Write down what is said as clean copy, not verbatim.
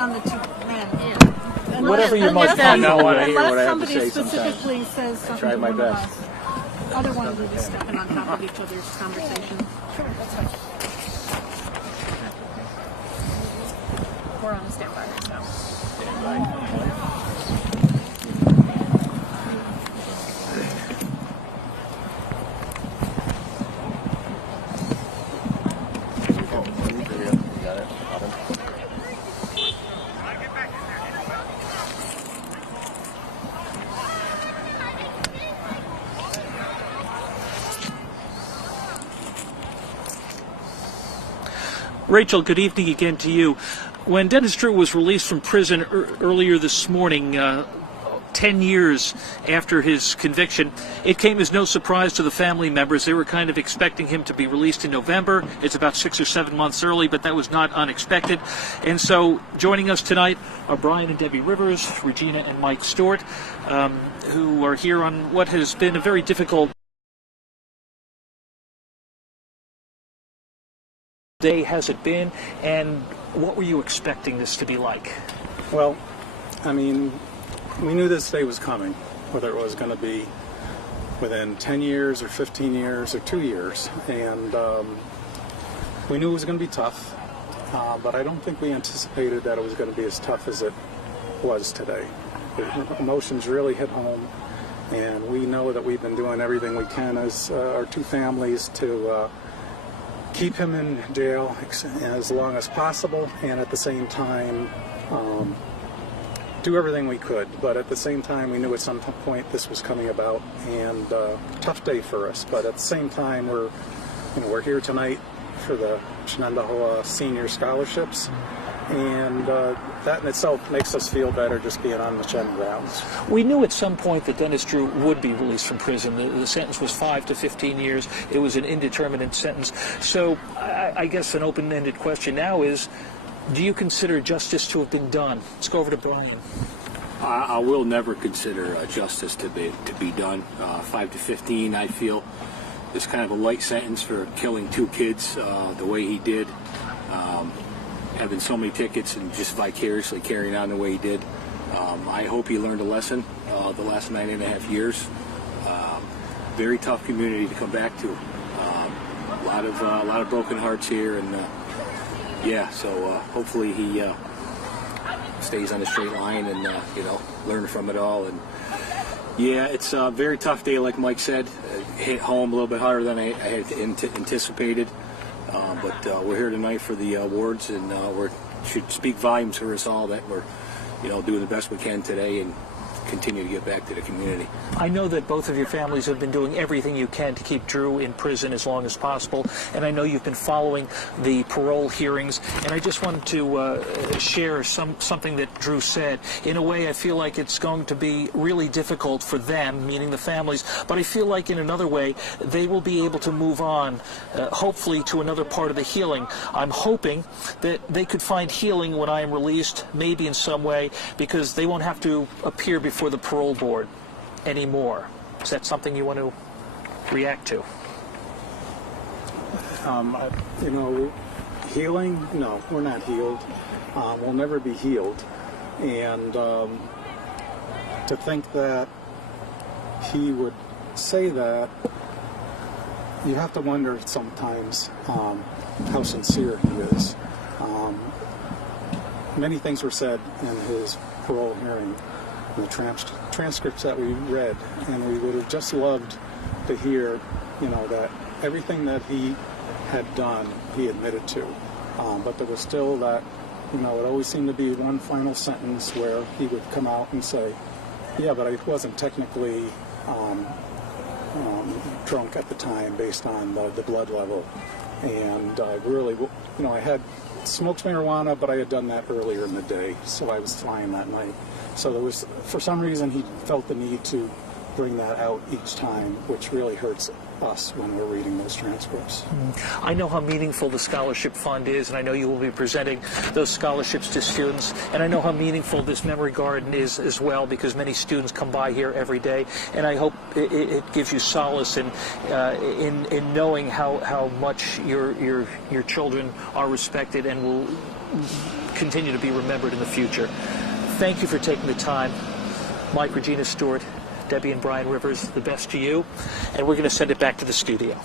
On the two men. Whatever you most want to hear what I have to say sometimes. Specifically says something. I try my best. I don't want to be stepping on top of each other's conversation. Sure, that's fine. We're on standby right now. Rachel, good evening again to you. When Dennis Drue was released from prison earlier this morning, 10 years after his conviction, it came as no surprise to the family members. They were kind of expecting him to be released in November. It's about 6 or 7 months early, but that was not unexpected. And so joining us tonight are Brian and Debbie Rivers, Regina and Mike Stewart, who are here on what has been a very difficult day has it been, and what were you expecting this to be like? Well, I mean, we knew this day was coming, whether it was going to be within 10 years or 15 years or 2 years, and we knew it was going to be tough, but I don't think we anticipated that it was going to be as tough as it was today. The emotions really hit home, and we know that we've been doing everything we can as our two families to keep him in jail as long as possible, and at the same time do everything we could. But at the same time, we knew at some point this was coming about, and tough day for us. But at the same time, we're here tonight for the Shenandoah Senior Scholarships, and that in itself makes us feel better just being on the Shen grounds. We knew at some point that Dennis Drue would be released from prison. The sentence was 5 to 15 years. It was an indeterminate sentence. So I guess an open-ended question now is, do you consider justice to have been done? Let's go over to Brian. I will never consider justice to be done. 5 to 15, I feel, is kind of a light sentence for killing 2 kids the way he did. Having so many tickets and just vicariously carrying on the way he did. I hope he learned a lesson the last 9.5 years. Very tough community to come back to. A lot of broken hearts here, and so hopefully he stays on the straight line and learn from it all. And it's a very tough day, like Mike said. Hit home a little bit harder than I had anticipated. But we're here tonight for the awards, and we should speak volumes for us all that we're, doing the best we can today and continue to get back to the community. I know that both of your families have been doing everything you can to keep Drue in prison as long as possible, and I know you've been following the parole hearings, and I just wanted to share something that Drue said. In a way, I feel like it's going to be really difficult for them, meaning the families, but I feel like in another way, they will be able to move on, hopefully to another part of the healing. I'm hoping that they could find healing when I am released, maybe in some way, because they won't have to appear before the parole board anymore. Is that something you want to react to? Healing? No, we're not healed. We'll never be healed. And to think that he would say that, you have to wonder sometimes how sincere he is. Many things were said in his parole hearing, the transcripts that we read, and we would have just loved to hear, that everything that he had done, he admitted to. But there was still that, it always seemed to be one final sentence where he would come out and say, yeah, but I wasn't technically drunk at the time based on the blood level. And really, I had smoked marijuana, but I had done that earlier in the day, so I was fine that night. So there was, for some reason, he felt the need to bring that out each time, which really hurts us when we're reading those transcripts. I know how meaningful the scholarship fund is, and I know you will be presenting those scholarships to students, and I know how meaningful this memory garden is as well, because many students come by here every day, and I hope it gives you solace in knowing how much your children are respected and will continue to be remembered in the future. Thank you for taking the time. Mike, Regina Stewart, Debbie and Brian Rivers, the best to you. And we're going to send it back to the studio.